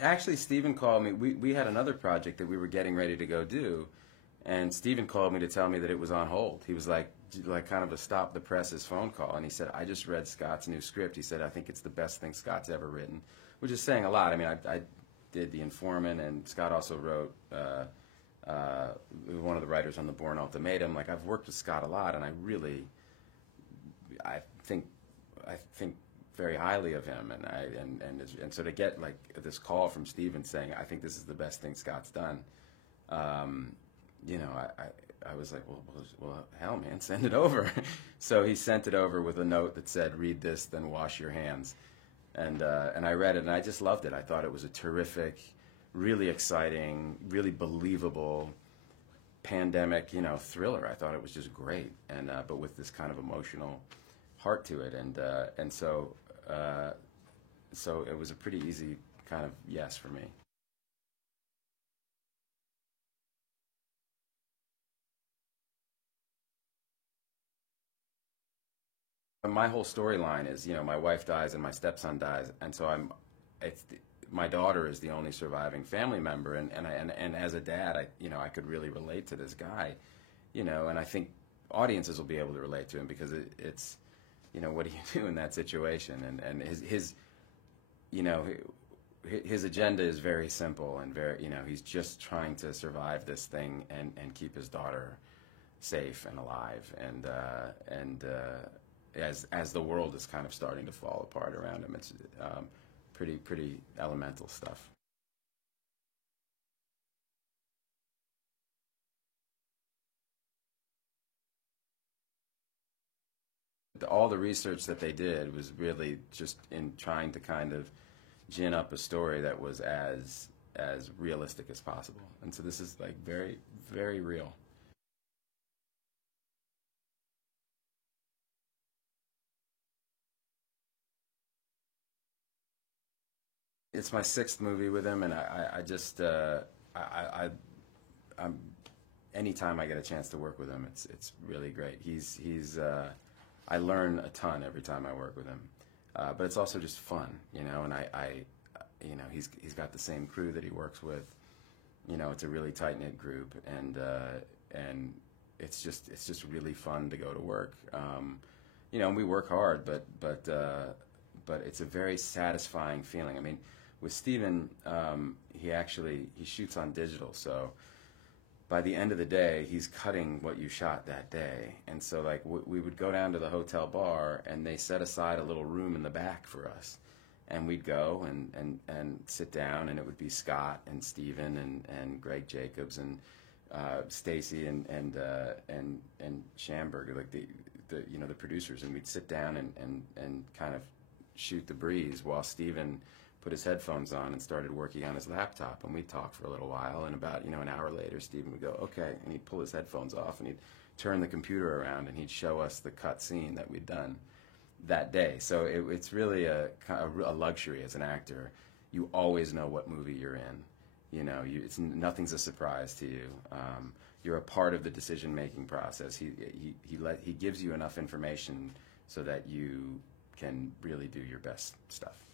Actually, Steven called me. We had another project that we were getting ready to go do, and Steven called me to tell me that it was on hold. He was like kind of a stop the presses phone call, and he said, "I just read Scott's new script." He said, "I think it's the best thing Scott's ever written," which is saying a lot. I mean, I did The Informant, and Scott also wrote one of the writers on The Bourne Ultimatum. Like, I've worked with Scott a lot, and I think I think very highly of him, and so to get like this call from Steven saying, "I think this is the best thing Scott's done," you know, I was like, well, hell, man, send it over. So he sent it over with a note that said, "Read this, then wash your hands," and I read it, and I just loved it. I thought it was a terrific, really exciting, really believable pandemic, thriller. I thought it was just great, and but with this kind of emotional heart to it, and so it was a pretty easy kind of yes for me. My whole storyline is, my wife dies and my stepson dies, and so it's my daughter is the only surviving family member, and as a dad, I could really relate to this guy, and I think audiences will be able to relate to him because it's, what do you do in that situation, and his you know his agenda is very simple and very, he's just trying to survive this thing and keep his daughter safe and alive, and as the world is kind of starting to fall apart around him, it's pretty elemental stuff. All the research that they did was really just in trying to kind of gin up a story that was as realistic as possible, and so this is like very, very real. It's my sixth movie with him, and I just I'm anytime I get a chance to work with him, it's really great. He's I learn a ton every time I work with him, but it's also just fun, And he's got the same crew that he works with. It's a really tight knit group, and it's just really fun to go to work. And we work hard, but it's a very satisfying feeling. I mean, with Steven, he shoots on digital, so by the end of the day, he's cutting what you shot that day. And so, like, we would go down to the hotel bar, and they set aside a little room in the back for us. And we'd go and sit down, and it would be Scott and Steven and Greg Jacobs and Stacy and Schamberg, like the producers. And we'd sit down and kind of shoot the breeze while Steven put his headphones on and started working on his laptop, and we'd talk for a little while, and about an hour later Steven would go, "Okay," and he'd pull his headphones off and he'd turn the computer around and he'd show us the cut scene that we'd done that day. So it's really a luxury as an actor. You always know what movie you're in. Nothing's a surprise to you. You're a part of the decision making process. He gives you enough information so that you can really do your best stuff.